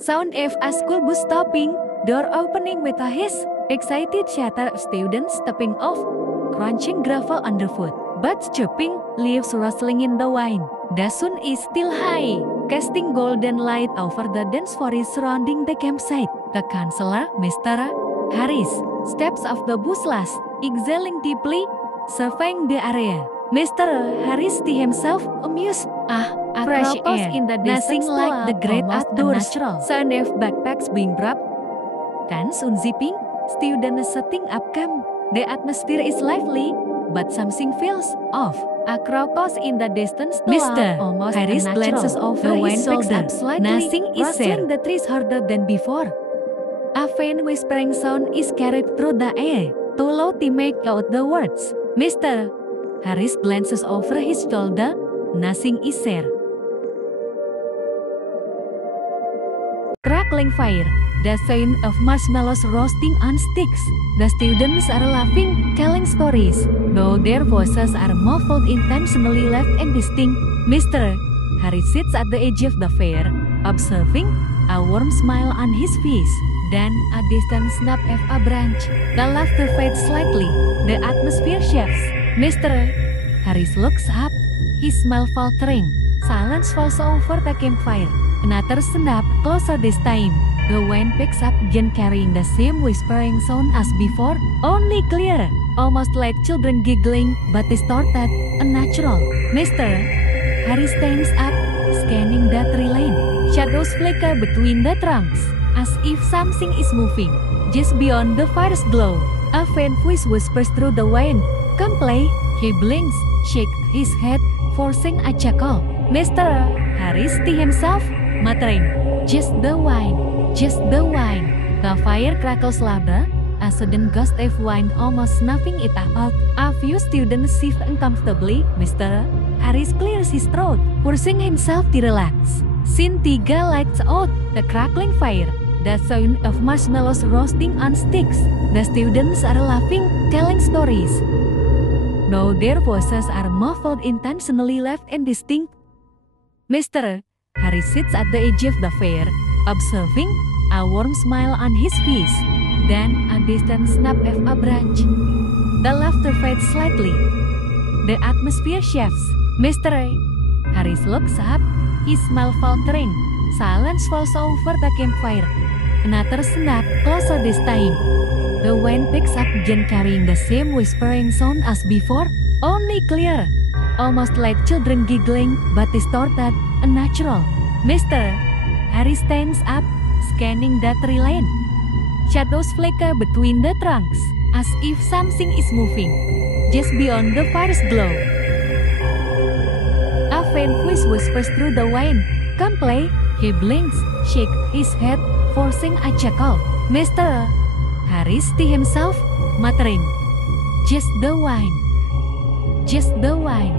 Sound of a school bus stopping, door opening with a hiss. Excited chatter of students stepping off, crunching gravel underfoot. Birds chirping, leaves rustling in the wind. The sun is still high, casting golden light over the dense forest surrounding the campsite. The counselor, Mr. Harris, steps off the bus last, exhaling deeply, surveying the area. Mr. Harris to himself, amused. A fresh air in the distance, like the great outdoors. Sound of backpacks being dropped, tents unzipping, students setting up camp. The atmosphere is lively, but something feels off. A crowd in the distance. Mr. Harris glances over his shoulder. Nothing is said. The trees harder than before. A faint whispering sound is carried through the air, too low to make out the words. Mr. Harris glances over his shoulder. Nothing is said. Crackling fire, the sound of marshmallows roasting on sticks. The students are laughing, telling stories, though their voices are muffled, intentionally loud and distinct. Mr. Harris sits at the edge of the fire, observing, a warm smile on his face. Then a distant snap of a branch. The laughter fades slightly. The atmosphere shifts. Mr. Harris looks up, his smile faltering. Silence falls over the campfire. Another snap, closer this time. The wind picks up again, carrying the same whispering sound as before, only clearer. Almost like children giggling, but distorted, unnatural. Mr. Harry stands up, scanning the tree line. Shadows flicker between the trunks, as if something is moving. Just beyond the fire's glow, a faint voice whispers through the wind. Come play. He blinks, shakes his head, forcing a chuckle. Mr. Harris to himself, muttering, just the wine, just the wine. The fire crackles louder, a sudden gust of wind almost snuffing it out. A few students shift uncomfortably. Mr. Harris clears his throat, forcing himself to relax. Scene 3 lights out, the crackling fire, the sound of marshmallows roasting on sticks. The students are laughing, telling stories, though their voices are muffled, intentionally loud and distinct. Mr. Harris sits at the edge of the fire, observing, a warm smile on his face. Then a distant snap of a branch. The laughter fades slightly. The atmosphere shifts. Mr. Harris looks up, his smile faltering. Silence falls over the campfire. Another snap, closer this time. The wind picks up again, carrying the same whispering sound as before, only clearer. Almost like children giggling, but distorted, unnatural. Mr. Harry stands up, scanning the tree line. Shadows flicker between the trunks, as if something is moving, just beyond the fire's glow. A faint voice whispers through the wind. Come play. He blinks, shakes his head, forcing a chuckle. Mr. Harris to himself, muttering, just the wine, just the wine.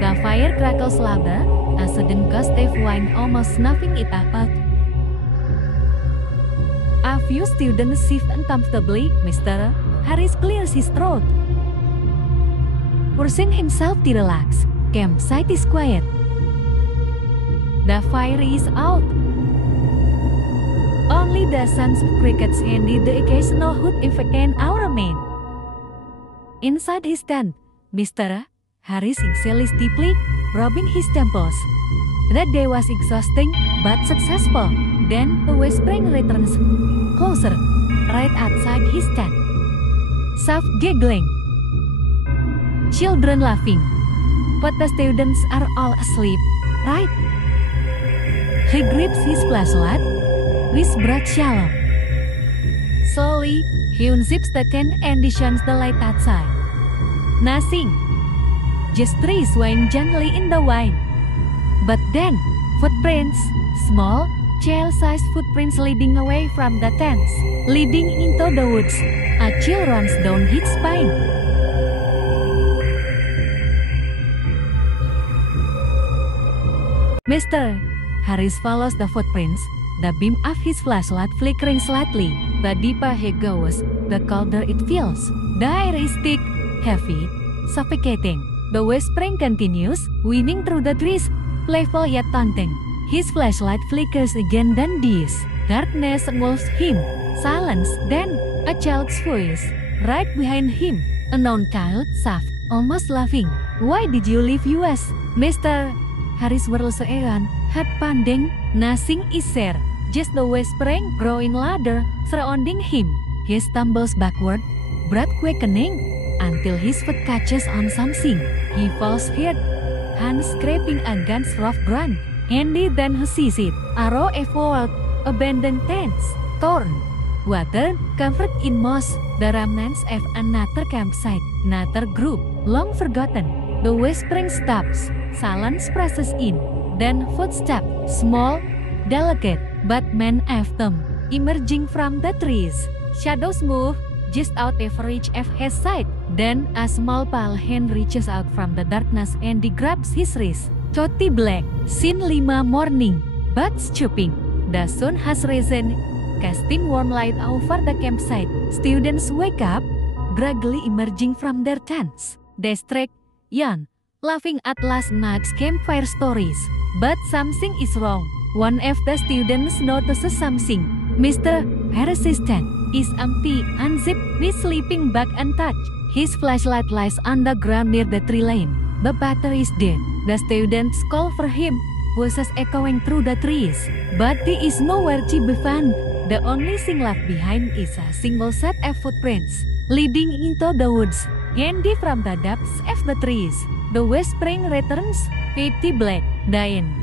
The fire crackles louder, a sudden gust of wind almost snuffing it out. A few students shift uncomfortably. Mr. Harris clears his throat, forcing himself to relax. Campsite is quiet. The fire is out. Only the sounds of crickets and the occasional hoot effect can remain. Inside his tent, Mr. Harris exhales deeply, rubbing his temples. That day was exhausting, but successful. Then a whispering returns, closer, right outside his tent. Soft giggling. Children laughing. But the students are all asleep, right? He grips his flashlight, his breath shallow. Slowly, he unzips the tent and shines the light outside. Nothing. Just trees swaying gently in the wind. But then, footprints, small, child-sized footprints leading away from the tents, leading into the woods. A chill runs down his spine. Mr. Harris follows the footprints, the beam of his flashlight flickering slightly. The deeper he goes, the colder it feels. The air is thick, heavy, suffocating. The whispering continues, winning through the trees, playful yet taunting. His flashlight flickers again, then this darkness engulfs him. Silence, then a child's voice right behind him. A known child, soft, almost laughing. "Why did you leave US, Mr.?" Harris whirls around, head pounding. Nothing is there, just the whispering, growing louder, surrounding him. He stumbles backward, breath quickening, until his foot catches on something. He falls hard, hands scraping against rough ground. Andy then sees it. Arrow evolved, abandoned tents, torn. Water, covered in moss, the remnants of another campsite, another group, long forgotten. The whispering stops, silence presses in, then footsteps, small, delicate, but men of them, emerging from the trees. Shadows move, just out of reach of his sight. Then a small pale hand reaches out from the darkness and grabs his wrist. Totally black, scene 5 morning, birds chirping. The sun has risen, casting warm light over the campsite. Students wake up, groggily emerging from their tents. They strike, yawn, laughing at last night's campfire stories. But something is wrong. One of the students notices something. Mr. Harris's tent is empty, unzipped, his sleeping bag untouched. His flashlight lies on the ground near the tree line. The battery is dead. The students call for him, voices echoing through the trees. But he is nowhere to be found. The only thing left behind is a single set of footprints, leading into the woods. Handy from the depths of the trees. The whispering returns, pitchy black, dying.